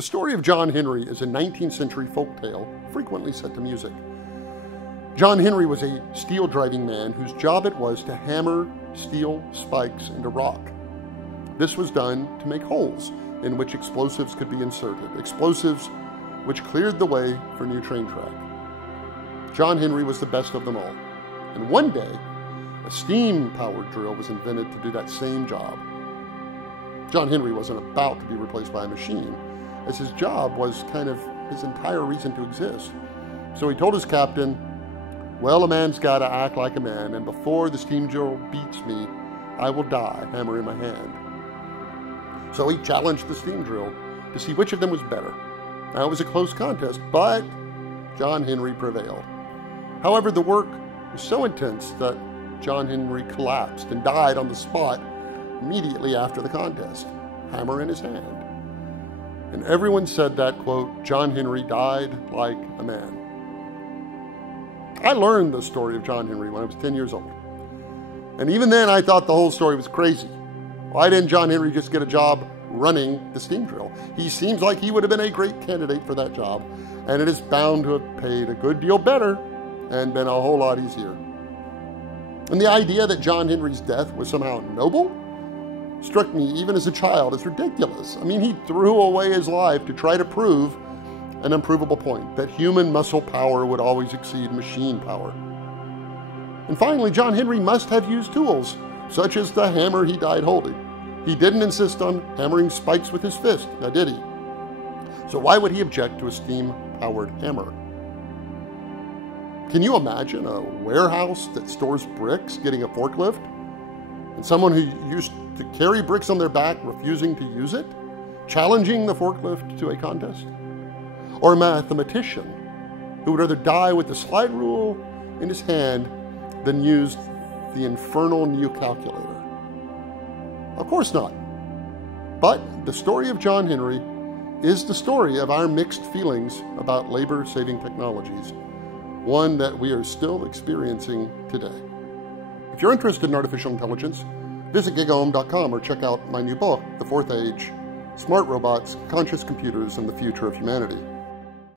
The story of John Henry is a 19th century folk tale frequently set to music. John Henry was a steel-driving man whose job it was to hammer steel spikes into rock. This was done to make holes in which explosives could be inserted, explosives which cleared the way for new train track. John Henry was the best of them all. And one day, a steam-powered drill was invented to do that same job. John Henry wasn't about to be replaced by a machine, as his job was kind of his entire reason to exist. So he told his captain, "Well, a man's got to act like a man, and before the steam drill beats me, I will die, hammer in my hand." So he challenged the steam drill to see which of them was better. Now, it was a close contest, but John Henry prevailed. However, the work was so intense that John Henry collapsed and died on the spot immediately after the contest, hammer in his hand. And everyone said that, quote, John Henry died like a man. I learned the story of John Henry when I was 10 years old. And even then, I thought the whole story was crazy. Why didn't John Henry just get a job running the steam drill? He seems like he would have been a great candidate for that job, and it is bound to have paid a good deal better and been a whole lot easier. And the idea that John Henry's death was somehow noble struck me even as a child as ridiculous. I mean, he threw away his life to try to prove an unprovable point, that human muscle power would always exceed machine power. And finally, John Henry must have used tools, such as the hammer he died holding. He didn't insist on hammering spikes with his fist, now did he? So why would he object to a steam-powered hammer? Can you imagine a warehouse that stores bricks getting a forklift? And someone who used to carry bricks on their back refusing to use it? Challenging the forklift to a contest? Or a mathematician who would rather die with the slide rule in his hand than use the infernal new calculator? Of course not. But the story of John Henry is the story of our mixed feelings about labor-saving technologies, one that we are still experiencing today. If you're interested in artificial intelligence, visit gigaom.com or check out my new book, The Fourth Age: Smart Robots, Conscious Computers, and the Future of Humanity.